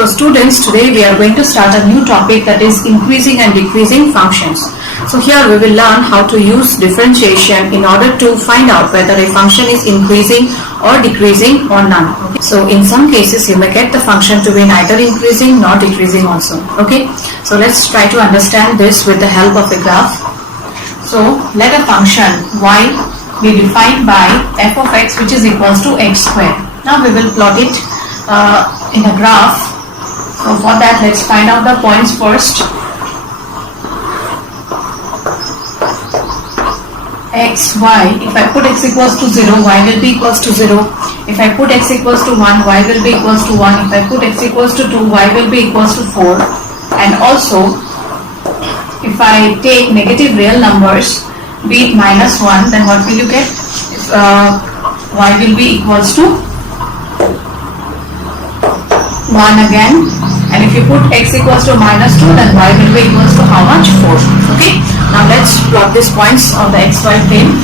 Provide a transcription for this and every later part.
So students, today we are going to start a new topic, that is increasing and decreasing functions. So here we will learn how to use differentiation in order to find out whether a function is increasing or decreasing or none. Okay? So in some cases you may get the function to be neither increasing nor decreasing also. Okay, so let's try to understand this with the help of a graph. So let a function y be defined by f of x, which is equals to x square. Now we will plot it in a graph. So for that, let's find out the points first. X, y. If I put x equals to 0, y will be equals to 0. If I put x equals to 1, y will be equals to 1. If I put x equals to 2, y will be equals to 4. And also, if I take negative real numbers, be it minus 1, then what will you get? If, y will be equals to 1 again. And if you put x equals to minus 2, then y will be equals to how much? 4. Okay. Now let's plot these points on the xy plane.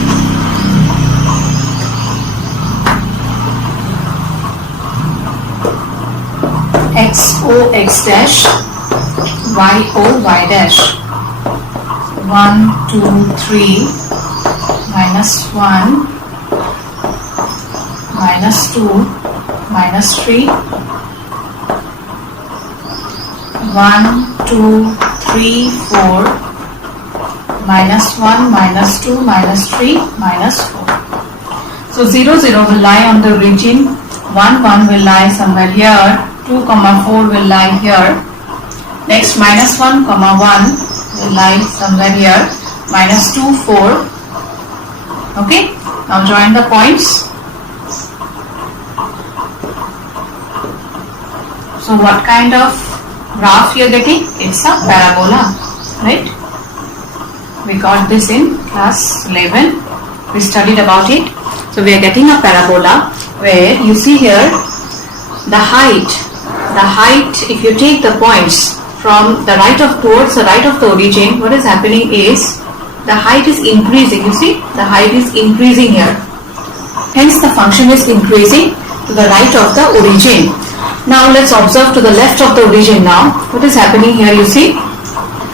X O x dash, y O y dash. 1, 2, 3, minus 1, minus 2, minus 3. 1, 2, 3, 4, minus 1, minus 2, minus 3, minus 4. So 0, 0 will lie on the origin, 1, 1 will lie somewhere here, 2, 4 will lie here. Next minus 1, 1 will lie somewhere here, minus 2, 4. Okay, now join the points. So what kind of graph you are getting? It's a parabola, right? We got this in class 11. We studied about it. So we are getting a parabola where you see here the height. If you take the points from the right of towards the right of the origin, what is happening is the height is increasing. You see, the height is increasing here. Hence the function is increasing to the right of the origin. Now let's observe to the left of the origin now. What is happening here, you see?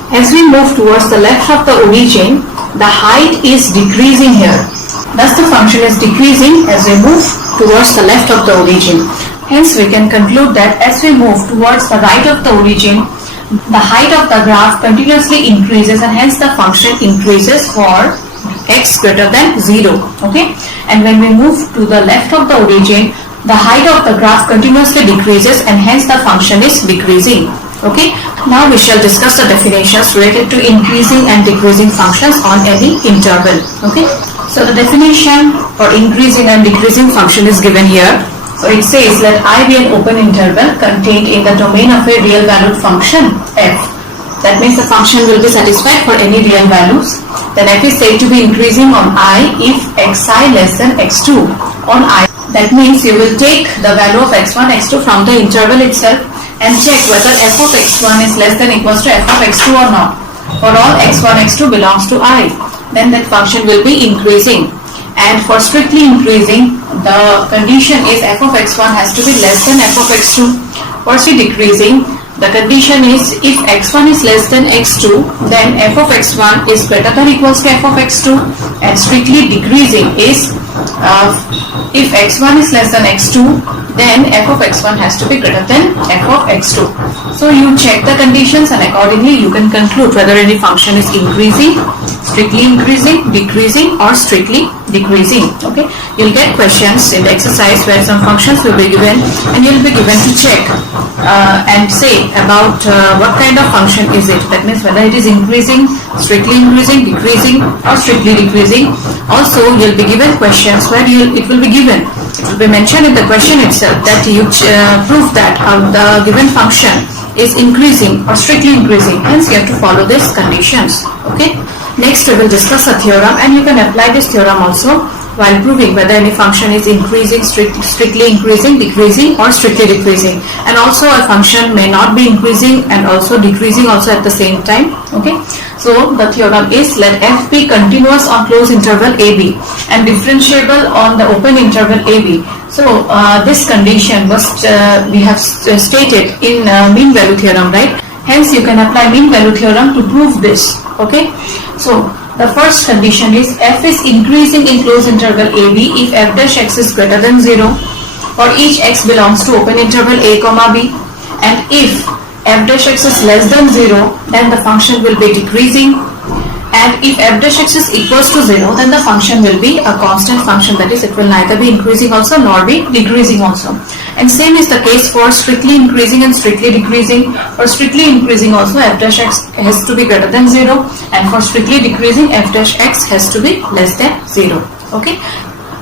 As we move towards the left of the origin, the height is decreasing here. Thus the function is decreasing as we move towards the left of the origin. Hence we can conclude that as we move towards the right of the origin, the height of the graph continuously increases, and hence the function increases for x greater than 0. Okay? And when we move to the left of the origin, the height of the graph continuously decreases, and hence the function is decreasing. Okay. Now we shall discuss the definitions related to increasing and decreasing functions on any interval. Okay. So the definition for increasing and decreasing function is given here. So it says, let I be an open interval contained in the domain of a real valued function f. That means the function will be satisfied for any real values. Then f is said to be increasing on I if xi less than x2 on I. That means you will take the value of x1, x2 from the interval itself and check whether f of x1 is less than equals to f of x2 or not. For all x1, x2 belongs to I, then that function will be increasing. And for strictly increasing, the condition is f of x1 has to be less than f of x2. For decreasing, the condition is if x1 is less than x2, then f of x1 is greater than equals to f of x2. And strictly decreasing is if x1 is less than x2, then f of x1 has to be greater than f of x2. So you check the conditions and accordingly you can conclude whether any function is increasing, strictly increasing, decreasing, or strictly decreasing. Okay, you'll get questions in the exercise where some functions will be given and you'll be given to check and say about what kind of function is it. That means whether it is increasing, strictly increasing, decreasing, or strictly decreasing. Also you'll be given questions where it will be given, it will be mentioned in the question itself that you prove that the given function is increasing or strictly increasing. Hence you have to follow these conditions. Okay. Next we will discuss a theorem, and you can apply this theorem also while proving whether any function is increasing, strictly increasing, decreasing, or strictly decreasing. And also a function may not be increasing and also decreasing also at the same time. Okay. So the theorem is, let f be continuous on closed interval AB and differentiable on the open interval AB. So this condition was we have stated in mean value theorem, right? Hence you can apply mean value theorem to prove this. Okay. So the first condition is f is increasing in closed interval AB if f dash x is greater than 0 for each x belongs to open interval a comma b, and if f dash x is less than 0, then the function will be decreasing, and if f dash x is equals to 0, then the function will be a constant function, that is, it will neither be increasing also nor be decreasing also. And same is the case for strictly increasing and strictly decreasing. For strictly increasing also, f dash x has to be greater than 0, and for strictly decreasing, f dash x has to be less than 0. Okay.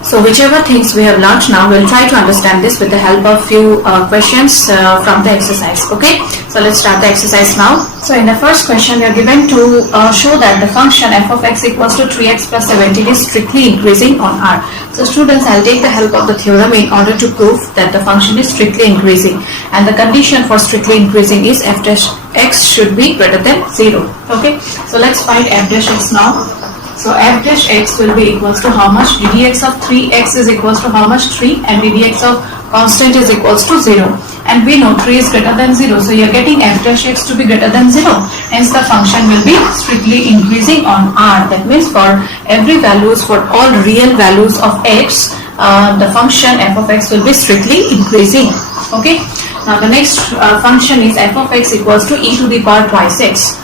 So whichever things we have learnt now, we'll try to understand this with the help of few questions from the exercise. Okay, so let's start the exercise now. So in the first question, we are given to show that the function f of x equals to 3x plus 17 is strictly increasing on R. So students, I'll take the help of the theorem in order to prove that the function is strictly increasing, and the condition for strictly increasing is f dash x should be greater than 0. Okay, so let's find f dash x now. So f dash x will be equals to how much? ddx of 3x is equals to how much? 3, and ddx of constant is equals to 0. And we know 3 is greater than 0. So you're getting f dash x to be greater than 0. Hence the function will be strictly increasing on R. That means for every values, for all real values of x, the function f of x will be strictly increasing. Okay. Now the next function is f of x equals to e to the power twice x.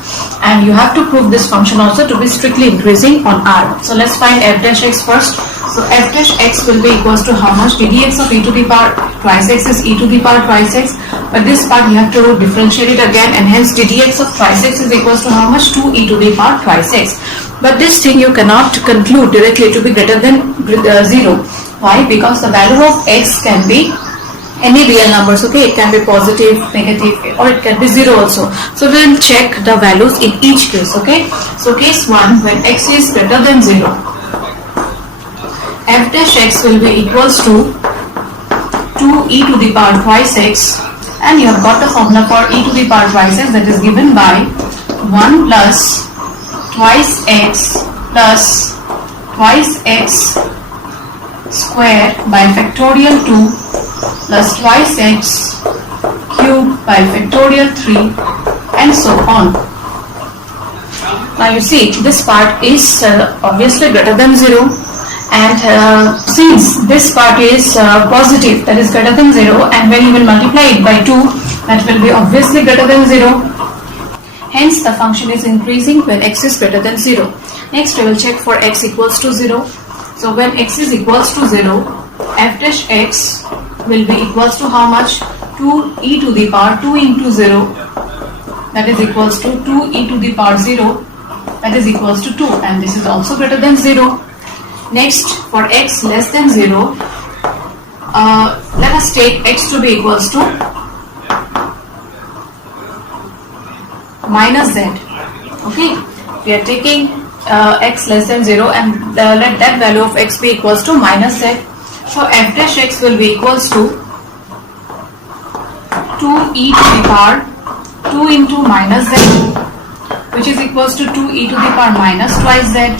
And you have to prove this function also to be strictly increasing on R. So let's find f dash x first. So f dash x will be equals to how much? ddx of e to the power twice x is e to the power twice x. But this part you have to differentiate it again, and hence ddx of twice x is equals to how much? 2e to the power twice x. But this thing you cannot conclude directly to be greater than 0. Why? Because the value of x can be any real numbers. Okay, it can be positive, negative, or it can be 0 also. So we will check the values in each case. Okay, so case 1, when x is greater than 0, f dash x will be equals to 2e to the power twice x, and you have got the formula for e to the power twice x, that is given by 1 plus twice x plus twice x square by factorial 2 plus twice x cube by factorial 3, and so on. Now you see, this part is obviously greater than 0, and since this part is positive, that is greater than 0, and when you will multiply it by 2, that will be obviously greater than 0. Hence the function is increasing when x is greater than 0. Next we will check for x equals to 0. So when x is equals to 0, f dash x will be equals to how much? 2e to the power 2 into 0, that is equals to 2e to the power 0, that is equals to 2, and this is also greater than 0. Next, for x less than 0, let us take x to be equals to minus z. Okay, we are taking x less than 0, and let that value of x be equals to minus z. So f dash x will be equals to 2e to the power 2 into minus z, which is equals to 2e to the power minus twice z.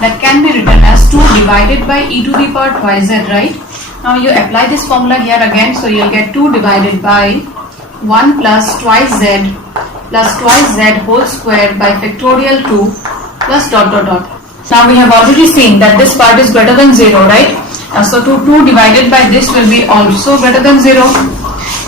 That can be written as 2 divided by e to the power twice z, right? Now you apply this formula here again, so you'll get 2 divided by 1 plus twice z plus twice z whole square by factorial 2 plus dot dot dot. Now we have already seen that this part is greater than 0, right? So 2 divided by this will be also greater than 0.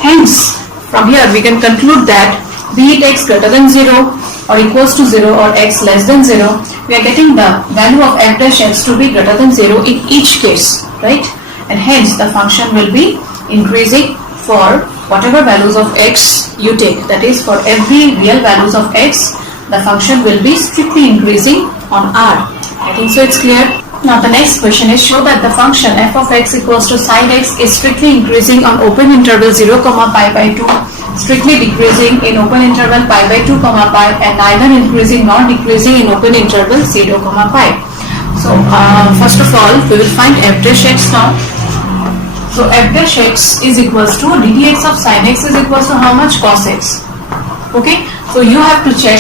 Hence, from here we can conclude that be it x greater than 0 or equals to 0 or x less than 0, we are getting the value of f dash x to be greater than 0 in each case, right? And hence the function will be increasing for whatever values of x you take. That is, for every real values of x, the function will be strictly increasing on R. I think so it's clear. Now the next question is, show that the function f of x equals to sin x is strictly increasing on open interval 0, pi by 2, strictly decreasing in open interval pi by 2, pi, and neither increasing nor decreasing in open interval 0, pi. So first of all, we will find f dash x now. So f dash x is equals to ddx of sin x is equals to how much? Cos x. Okay, so you have to check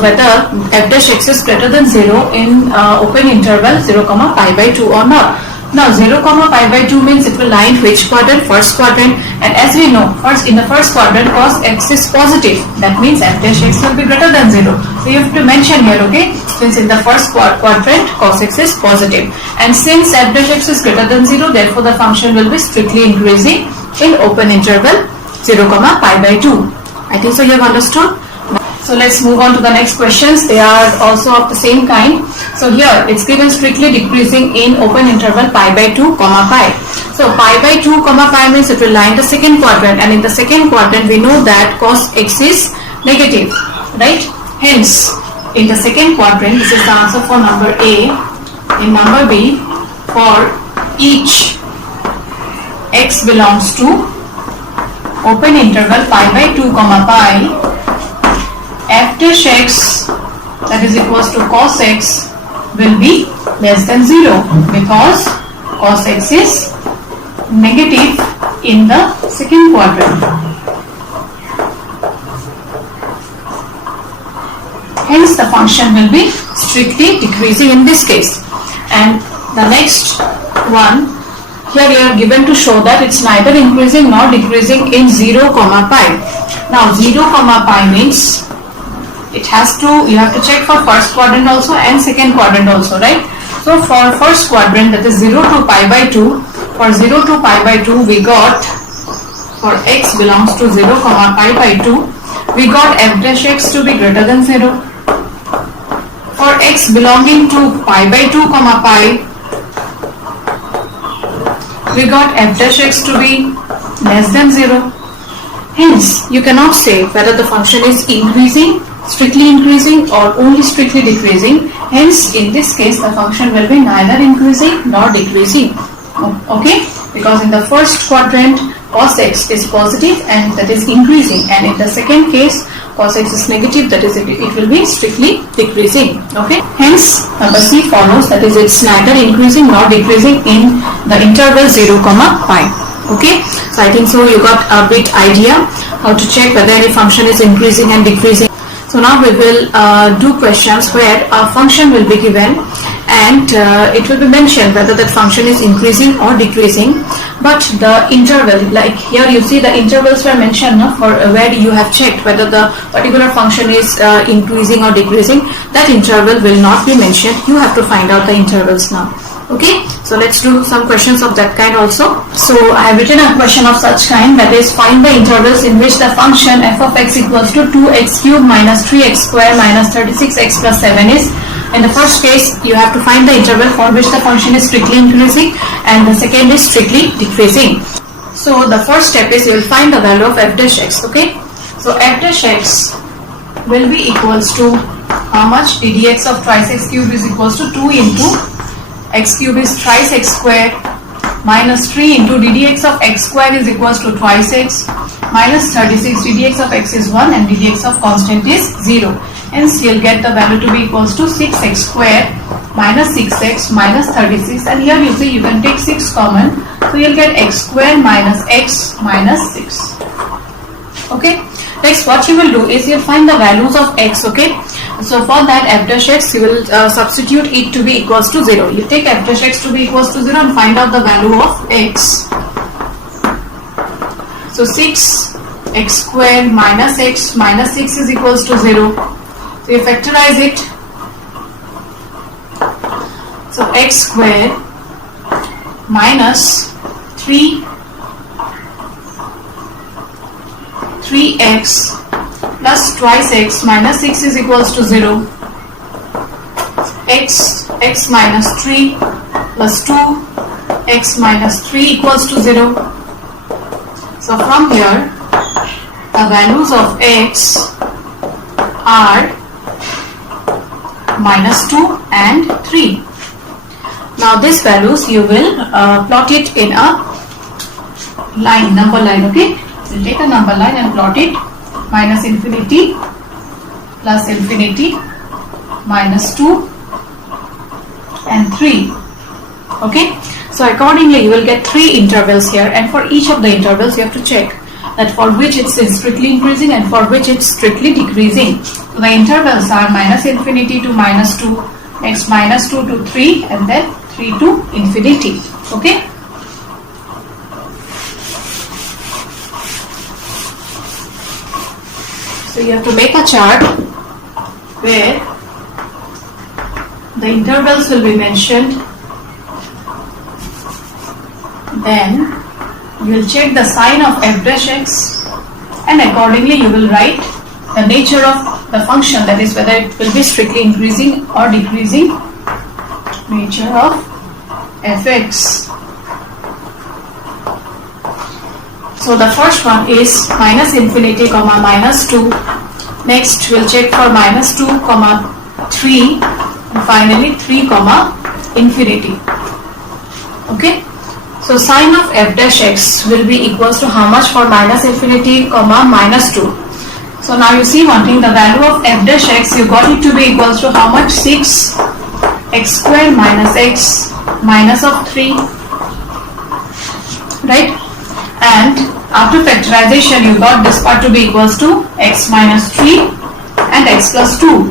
whether f dash x is greater than 0 in open interval 0 comma pi by 2 or not. Now 0 comma pi by 2 means it will lie in which quadrant? First quadrant. And as we know, in the first quadrant cos x is positive. That means f dash x will be greater than 0. So you have to mention here, okay? Since in the first quadrant cos x is positive. And since f dash x is greater than 0, therefore the function will be strictly increasing in open interval 0 comma pi by 2. I think so you have understood. So let's move on to the next questions. They are also of the same kind. So here it's given strictly decreasing in open interval pi by 2 comma pi. So pi by 2 comma pi means it will lie in the second quadrant, and in the second quadrant we know that cos x is negative, right? Hence in the second quadrant, this is the answer for number A. In number B, for each x belongs to open interval pi by 2 comma pi, f dash x, that is equals to cos x, will be less than 0 because cos x is negative in the second quadrant. Hence the function will be strictly decreasing in this case. And the next one, here you are given to show that it's neither increasing nor decreasing in 0 comma pi. Now 0 comma pi means you have to check for first quadrant also and second quadrant also, right? So for first quadrant, that is 0 to pi by 2, for 0 to pi by 2 we got, for x belongs to 0 comma pi by 2, we got f dash x to be greater than 0. For x belonging to pi by 2 comma pi, we got f dash x to be less than 0. Hence, you cannot say whether the function is increasing, strictly increasing, or only strictly decreasing. Hence, in this case, the function will be neither increasing nor decreasing. Okay? Because in the first quadrant, cos x is positive and that is increasing, and in the second case, cos x is negative, that is it will be strictly decreasing. Okay? Hence, number C follows, that is it's neither increasing nor decreasing in the interval 0 comma pi. Okay, so I think so you got a bit idea how to check whether any function is increasing and decreasing. So now we will do questions where a function will be given and it will be mentioned whether that function is increasing or decreasing, but the interval, like here you see the intervals were mentioned, no, for where you have checked whether the particular function is increasing or decreasing. That interval will not be mentioned. You have to find out the intervals now. Okay, so let's do some questions of that kind also. So I have written a question of such kind, that is, find the intervals in which the function f of x equals to 2x cubed minus 3x square minus 36x plus 7 is. In the first case, you have to find the interval for which the function is strictly increasing and the second is strictly decreasing. So the first step is you will find the value of f dash x. Okay, so f dash x will be equals to how much? ddx of twice x cubed is equals to 2 into x cube is thrice x square minus 3 into ddx of x square is equals to twice x minus 36, ddx of x is 1 and ddx of constant is 0. Hence you'll get the value to be equals to 6x square minus 6x minus 36, and here you see you can take 6 common, so you'll get x square minus x minus 6. Okay, next what you will do is you'll find the values of x. Okay, so for that f dash x you will substitute it to be equals to 0. You take f dash x to be equals to 0 and find out the value of x. So 6x square minus x minus 6 is equals to 0. So you factorize it. So x square minus 3x plus twice x minus 6 is equals to 0. x minus 3 plus 2 x minus 3 equals to 0. So from here the values of x are minus 2 and 3. Now these values you will plot it in a line, number line. Okay, so take a number line and plot it. Minus infinity plus infinity minus 2 and 3. Okay, so accordingly you will get 3 intervals here, and for each of the intervals you have to check that for which it's strictly increasing and for which it's strictly decreasing. So the intervals are minus infinity to minus 2, next minus 2 to 3, and then 3 to infinity. Okay. So you have to make a chart where the intervals will be mentioned. Then you will check the sign of f dash x, and accordingly you will write the nature of the function, that is whether it will be strictly increasing or decreasing. Nature of fx. So the first one is minus infinity comma minus 2. Next we'll check for minus 2 comma 3, and finally 3 comma infinity. Okay. So sine of f dash x will be equals to how much for minus infinity comma minus 2. So now you see one thing, the value of f dash x, you got it to be equals to how much? 6 x square minus x minus of 3, right? And after factorization you got this part to be equals to x minus 3 and x plus 2.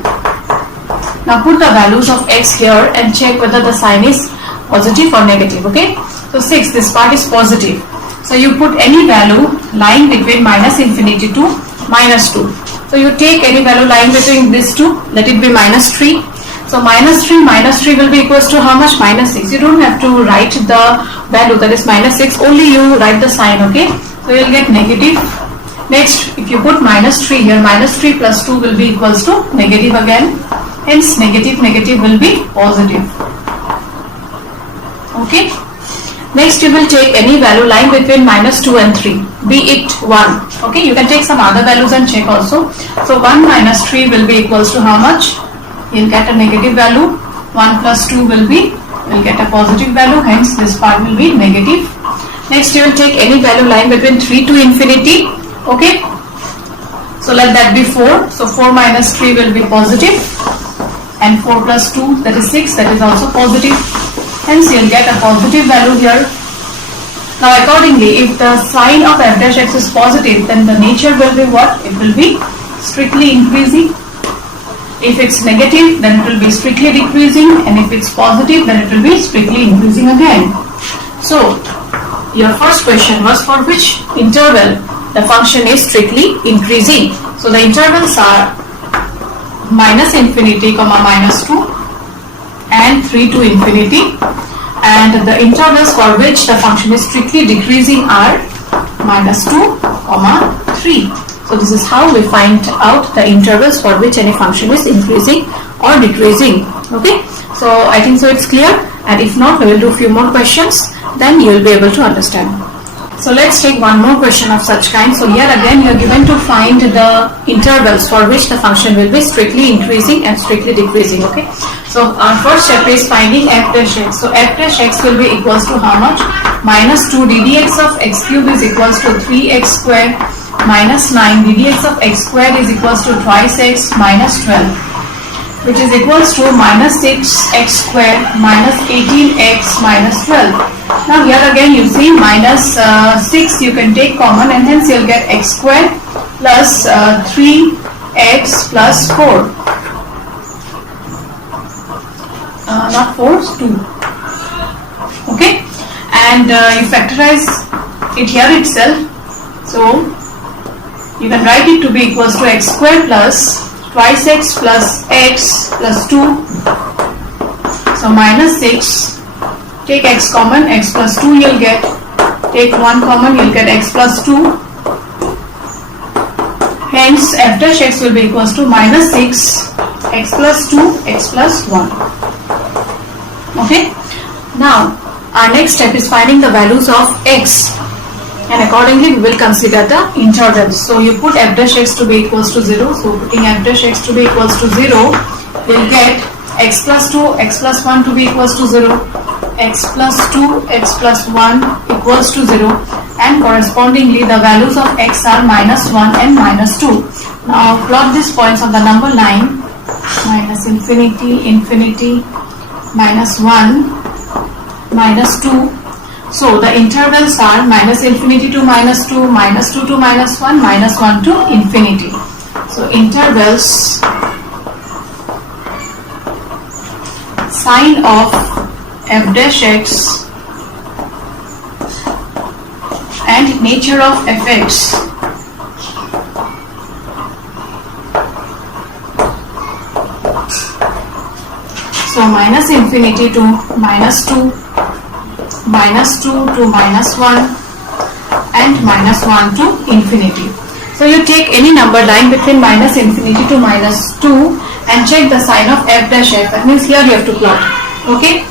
Now put the values of x here and check whether the sign is positive or negative. Okay. So 6, this part is positive. So you put any value lying between minus infinity to minus 2. So you take any value lying between these two, let it be minus 3. So minus 3 will be equals to how much? Minus 6. You don't have to write the value, that is minus 6, only you write the sign. Okay. So you will get negative. Next, if you put minus 3 here, minus 3 plus 2 will be equals to negative again. Hence negative will be positive. Okay. Next you will take any value lying between minus 2 and 3, be it 1. Okay, you can take some other values and check also. So 1 minus 3 will be equals to how much? You will get a negative value. 1 plus 2 will get a positive value, hence this part will be negative. Next you will take any value lying between 3 to infinity. Okay, so let that be 4. So 4 minus 3 will be positive, and 4 plus 2, that is 6, that is also positive. Hence you will get a positive value here. Now accordingly, if the sign of f dash x is positive, then the nature will be what? It will be strictly increasing. If it's negative, then it will be strictly decreasing, and if it's positive, then it will be strictly increasing again. So your first question was for which interval the function is strictly increasing. So the intervals are minus infinity comma minus 2 and 3 to infinity, and the intervals for which the function is strictly decreasing are minus 2 comma 3. So this is how we find out the intervals for which any function is increasing or decreasing. Okay, so I think so it's clear, and if not, we will do few more questions, then you will be able to understand. So let's take one more question of such kind. So here again you are given to find the intervals for which the function will be strictly increasing and strictly decreasing. Okay, so our first step is finding f dash x. So f dash x will be equals to how much? Minus 2 ddx of x cube is equals to 3x square minus 9 ddx of x square is equals to twice x minus 12, which is equals to minus 6x square minus 18x minus 12. Now here again you see minus 6 you can take common, and hence you will get x square plus 3x plus 4. Not 4, 2. Okay, and you factorize it here itself. So you can write it to be equals to x square plus twice x plus x plus 2. So minus 6, take x common, x plus 2 you'll get, take 1 common, you'll get x plus 2. Hence f dash x will be equals to minus 6, x plus 2, x plus 1. Okay, now our next step is finding the values of x, and accordingly we will consider the intervals. So you put f dash x to be equals to 0. So putting f dash x to be equals to 0, we'll get x plus 2, x plus 1 to be equals to 0, x plus 2, x plus 1 equals to 0, and correspondingly the values of x are minus 1 and minus 2. Now plot these points on the number line, minus infinity, infinity, minus 1, minus 2. So the intervals are minus infinity to minus 2, minus 2 to minus 1, minus 1 to infinity. So intervals Sine of f dash x and nature of fx so minus infinity to minus 2, minus 2 to minus 1 and minus 1 to infinity. So you take any number lying between minus infinity to minus 2 and check the sign of f dash f. That means here you have to plot. Okay.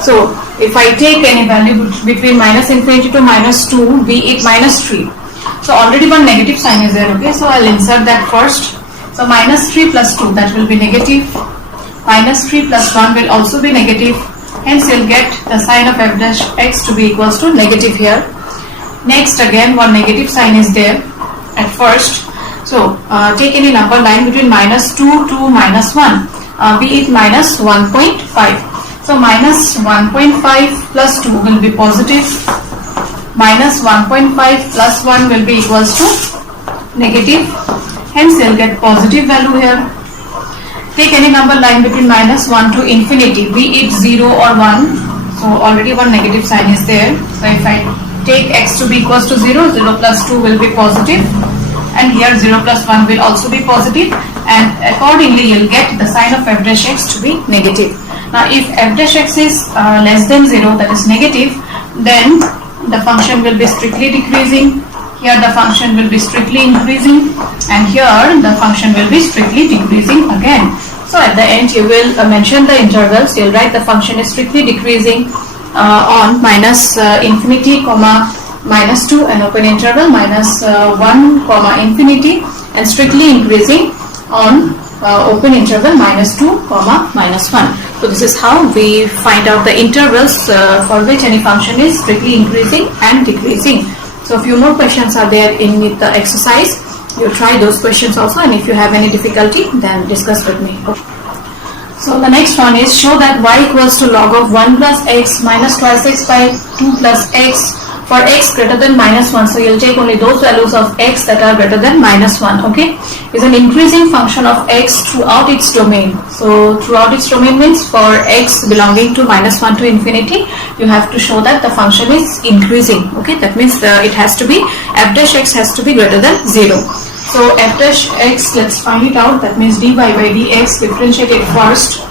So if I take any value between minus infinity to minus 2, be it minus 3. So already one negative sign is there. Okay. So I'll insert that first. So minus 3 plus 2, that will be negative. Minus 3 plus 1 will also be negative. Hence you'll get the sign of f dash x to be equals to negative here. Next again one negative sign is there at first. So take any number lying between minus 2 to minus 1, be it minus 1.5. So minus 1.5 plus 2 will be positive. Minus 1.5 plus 1 will be equals to negative. Hence you'll get positive value here. Take any number lying between minus 1 to infinity, be it 0 or 1. So already one negative sign is there. So if I take x to be equals to 0, 0 plus 2 will be positive. And here 0 plus 1 will also be positive, and accordingly you'll get the sign of f dash x to be negative. Now if f dash x is less than 0, that is negative, then the function will be strictly decreasing. Here the function will be strictly increasing, and here the function will be strictly decreasing again. So at the end you will mention the intervals. You'll write the function is strictly decreasing on minus infinity comma minus 2 and open interval, minus 1 comma infinity, and strictly increasing on open interval minus 2 comma minus 1. So this is how we find out the intervals for which any function is strictly increasing and decreasing. So a few more questions are there in the exercise. You try those questions also, and if you have any difficulty then discuss with me. Okay. So the next one is show that y equals to log of 1 plus x minus twice x by 2 plus x for x greater than minus 1. So you'll take only those values of x that are greater than minus 1. Okay, is an increasing function of x throughout its domain. So throughout its domain means for x belonging to minus 1 to infinity, you have to show that the function is increasing. Okay, that means it has to be f dash x has to be greater than 0. So f dash x, let's find it out. That means dy by dx, differentiate it first.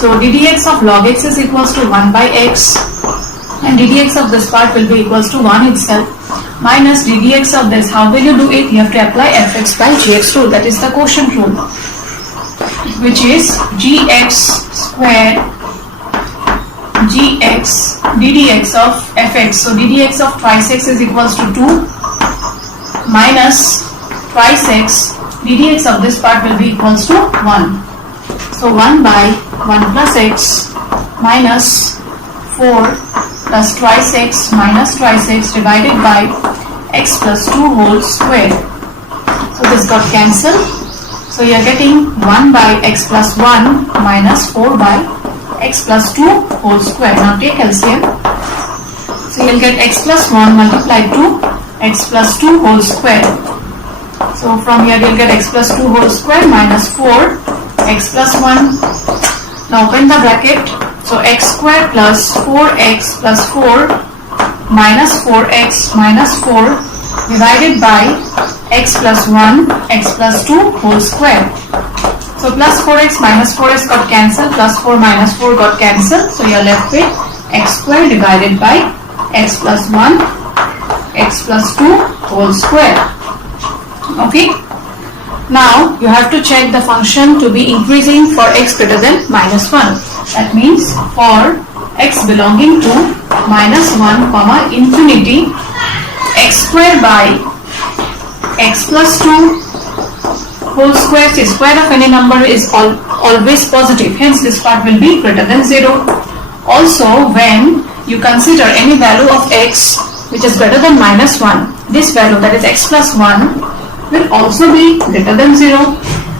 So ddx of log x is equals to 1 by x, and ddx of this part will be equals to 1 itself, minus ddx of this. How will you do it? You have to apply fx by gx rule, that is the quotient rule, which is gx square gx ddx of fx. So ddx of twice x is equals to 2 minus twice x, ddx of this part will be equals to 1. So 1 by 1 plus x minus 4 plus twice x minus twice x divided by x plus 2 whole square. So this got cancelled. So you are getting 1 by x plus 1 minus 4 by x plus 2 whole square. Now take LCM. So you will get x plus 1 multiplied to x plus 2 whole square. So from here you will get x plus 2 whole square minus 4 x plus 1. Now open the bracket. So x square plus 4x plus 4 minus 4x minus 4 divided by x plus 1 x plus 2 whole square. So plus 4x minus 4x got cancelled, plus 4 minus 4 got cancelled. So you are left with x square divided by x plus 1 x plus 2 whole square. Okay. Now you have to check the function to be increasing for x greater than minus 1. That means for x belonging to minus 1 comma infinity, x square by x plus 2 whole square. The square of any number is always positive, hence this part will be greater than 0. Also when you consider any value of x which is greater than minus 1, this value, that is x plus 1, will also be greater than 0.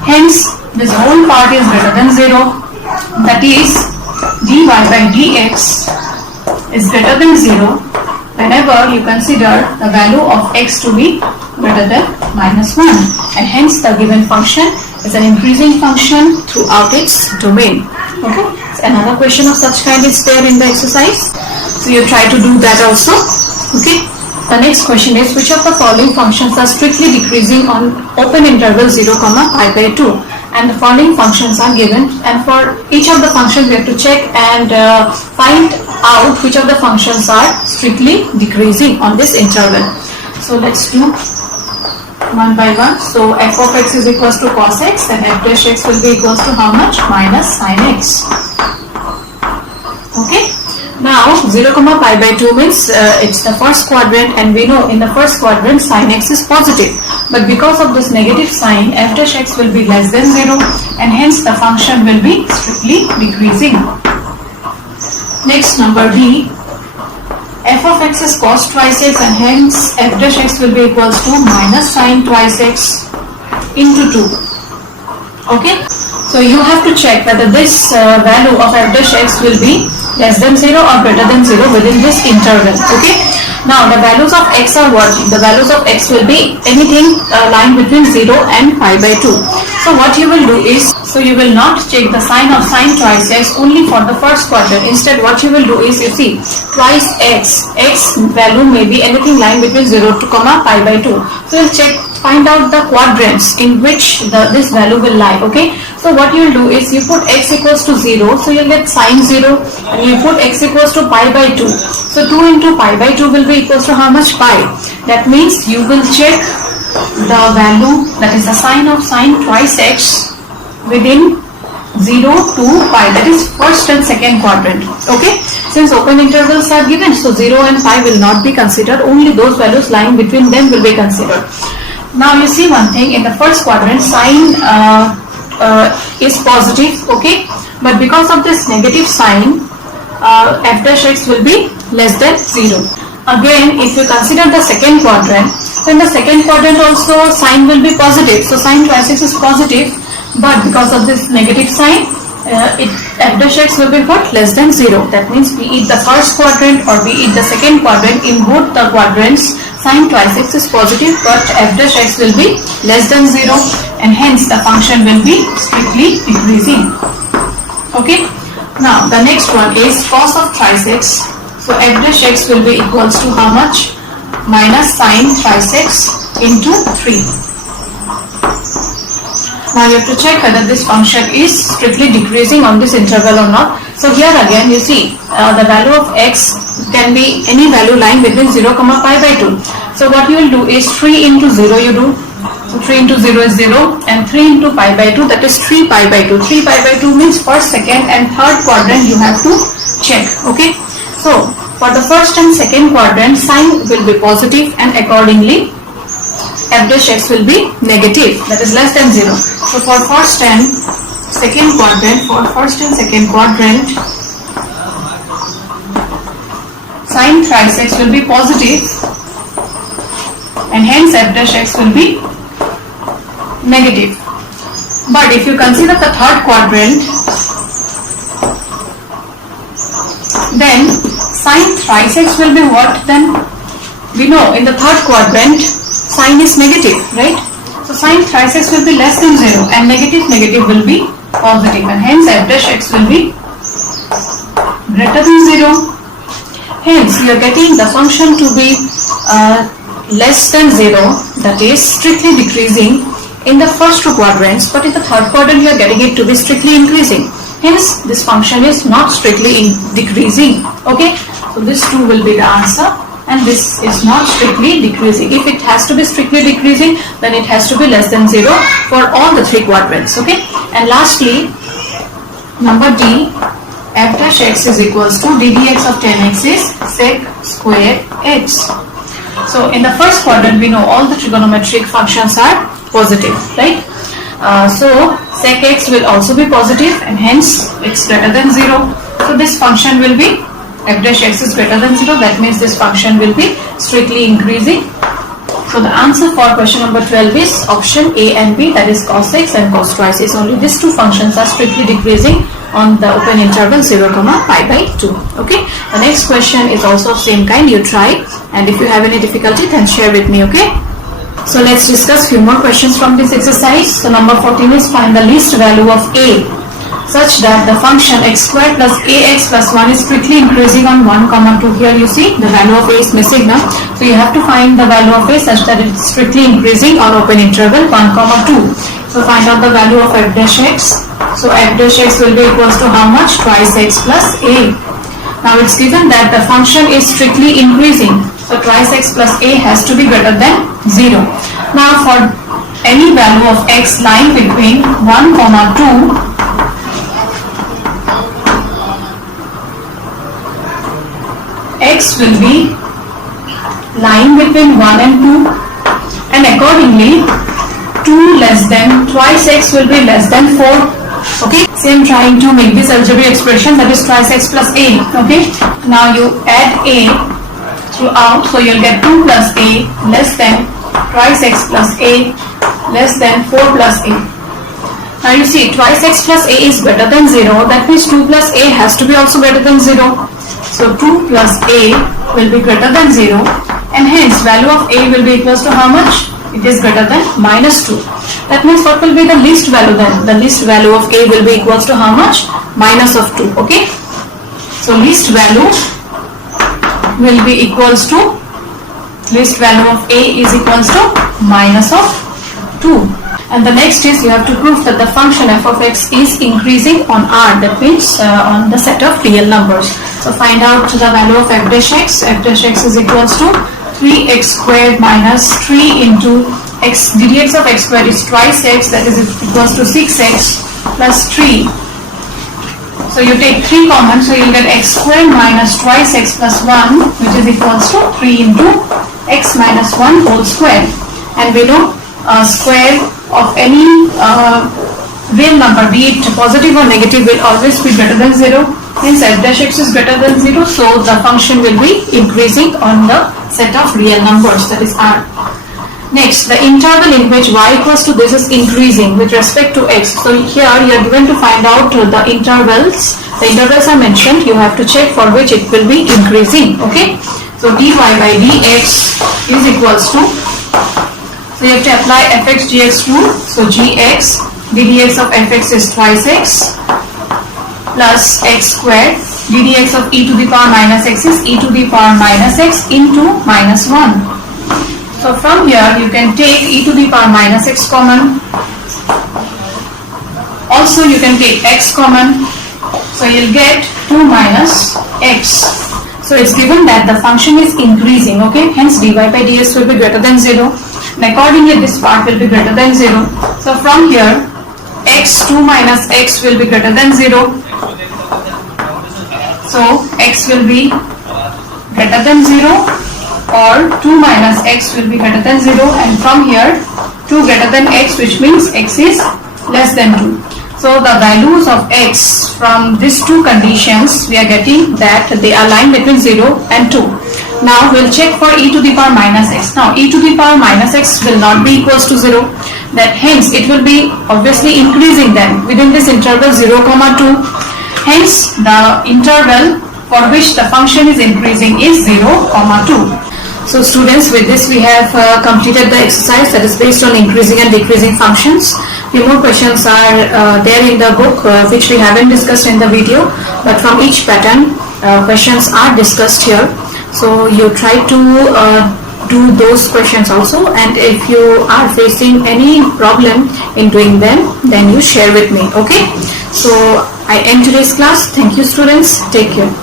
Hence this whole part is greater than 0. That is dy by dx is greater than 0 whenever you consider the value of x to be greater than minus 1, and hence the given function is an increasing function throughout its domain. Okay. Another question of such kind is there in the exercise. So you try to do that also. Okay. The next question is, which of the following functions are strictly decreasing on open interval 0, pi by 2? And the following functions are given, and for each of the functions we have to check and find out which of the functions are strictly decreasing on this interval. So let's do one by one. So f of x is equals to cos x, and f dash x will be equals to how much? Minus sin x. Okay. Now 0, pi by 2 means it's the first quadrant, and we know in the first quadrant sin x is positive. But because of this negative sign, f dash x will be less than 0, and hence the function will be strictly decreasing. Next, number D. F of x is cos twice x, and hence f dash x will be equals to minus sin twice x into 2. Okay. So you have to check whether this value of f dash x will be less than 0 or greater than 0 within this interval. Okay. Now the values of x are what? The values of x will be anything lying between 0 and pi by 2. So what you will do is, so you will not check the sign of sin twice x only for the first quadrant. Instead what you will do is, you see, twice x value may be anything lying between 0 to pi by 2. So you'll check, find out the quadrants in which this value will lie. Okay. So what you will do is, you put x equals to 0, so you'll get sin 0, and you put x equals to pi by 2. So 2 into pi by 2 will be equals to how much? Pi. That means you will check the value, that is the sign of sin twice x within 0 to pi, that is first and second quadrant. Okay. Since open intervals are given, so 0 and pi will not be considered, only those values lying between them will be considered. Now you see one thing, in the first quadrant sin is positive, okay, but because of this negative sign, f dash x will be less than 0. Again, if you consider the second quadrant, then the second quadrant also sign will be positive, so sin twice x is positive, but because of this negative sign, f dash x will be what? Less than 0. That means be it the first quadrant or be it the second quadrant, in both the quadrants sin twice x is positive, but f dash x will be less than 0, and hence the function will be strictly decreasing. Okay. Now the next one is cos of thrice x. So f dash x will be equals to how much? Minus sin thrice x into 3. Now you have to check whether this function is strictly decreasing on this interval or not. So here again you see the value of x can be any value lying between 0, pi by 2. So what you will do is 3 into 0 you do. So 3 into 0 is 0, and 3 into pi by 2, that is 3 pi by 2. 3 pi by 2 means first, second and third quadrant you have to check. Okay. So for the first and second quadrant, sign will be positive, and accordingly f dash x will be negative, that is less than 0. So for first and second quadrant, sin thrice x will be positive, and hence f dash x will be negative. But if you consider the third quadrant, then sin thrice x will be what? Then we know in the third quadrant sign is negative, right? So sin thrice x will be less than 0, and negative will be positive, and hence f dash x will be greater than 0. Hence you are getting the function to be less than 0, that is strictly decreasing in the first two quadrants, but in the third quadrant you are getting it to be strictly increasing. Hence this function is not strictly decreasing. Okay. So this 2 will be the answer, and this is not strictly decreasing. If it has to be strictly decreasing, then it has to be less than 0 for all the three quadrants. Okay. And lastly, number D, f dash x is equals to d dx of 10x is sec square x. So in the first quadrant we know all the trigonometric functions are positive, right? So sec x will also be positive, and hence it's greater than 0. So this function will be f dash x is greater than 0. That means this function will be strictly increasing. So the answer for question number 12 is option A and B, that is cos x and cos twice x. Only these two functions are strictly decreasing on the open interval 0, pi by 2. Okay. The next question is also of same kind. You try, and if you have any difficulty then share with me. Okay. So let's discuss few more questions from this exercise. So number 14 is find the least value of A. such that the function x squared plus ax plus 1 is strictly increasing on 1, 2. Here you see the value of a is missing now. So you have to find the value of a such that it is strictly increasing on open interval 1, 2. So find out the value of f dash x. So f dash x will be equals to how much? Twice x plus a. Now it's given that the function is strictly increasing. So twice x plus a has to be greater than 0. Now for any value of x lying between 1, 2, x will be lying between 1 and 2, and accordingly 2 less than twice x will be less than 4. Okay, so I'm trying to make this algebraic expression, that is twice x plus a. Okay, now you add a throughout, so you'll get 2 plus a less than twice x plus a less than 4 plus a. Now you see twice x plus a is greater than 0, that means 2 plus a has to be also greater than 0. So 2 plus a will be greater than 0, and hence value of a will be equals to how much? It is greater than minus 2. That means what will be the least value then? The least value of a will be equals to how much? Minus of 2. Okay. So least value will be equals to, least value of a is equals to minus of 2. And the next is you have to prove that the function f of x is increasing on R, that means on the set of real numbers. So find out the value of f dash x. F dash x is equals to 3x squared minus 3 into x, ddx of x squared is twice x, that is equals to 6x plus 3. So you take 3 common, so you'll get x squared minus twice x plus 1, which is equals to 3 into x minus 1 whole square. And we know square of any real number, be it positive or negative, will always be greater than 0. Hence f dash x is greater than 0, so the function will be increasing on the set of real numbers, that is R. Next, the interval in which y equals to this is increasing with respect to x. So here you are given to find out the intervals. The intervals are mentioned, you have to check for which it will be increasing. Okay, so dy by dx is equals to, so you have to apply fx gx rule. So gx ddx of fx is twice x plus x squared, ddx of e to the power minus x is e to the power minus x into minus 1. So from here you can take e to the power minus x common. Also you can take x common. So you'll get 2 minus x. So it's given that the function is increasing. Okay, hence dy by dx will be greater than 0. And accordingly this part will be greater than 0. So from here x 2 minus x will be greater than 0. So x will be greater than 0, or 2 minus x will be greater than 0, and from here 2 greater than x, which means x is less than 2. So the values of x from these two conditions, we are getting that they are lying between 0 and 2. Now we'll check for e to the power minus x. Now e to the power minus x will not be equals to 0. That hence it will be obviously increasing then within this interval 0, 2. Hence the interval for which the function is increasing is 0, 2. So students, with this we have completed the exercise that is based on increasing and decreasing functions. Few more questions are there in the book which we haven't discussed in the video, but from each pattern questions are discussed here. So you try to do those questions also, and if you are facing any problem in doing them, then you share with me. Okay, so I end today's class. Thank you students, take care.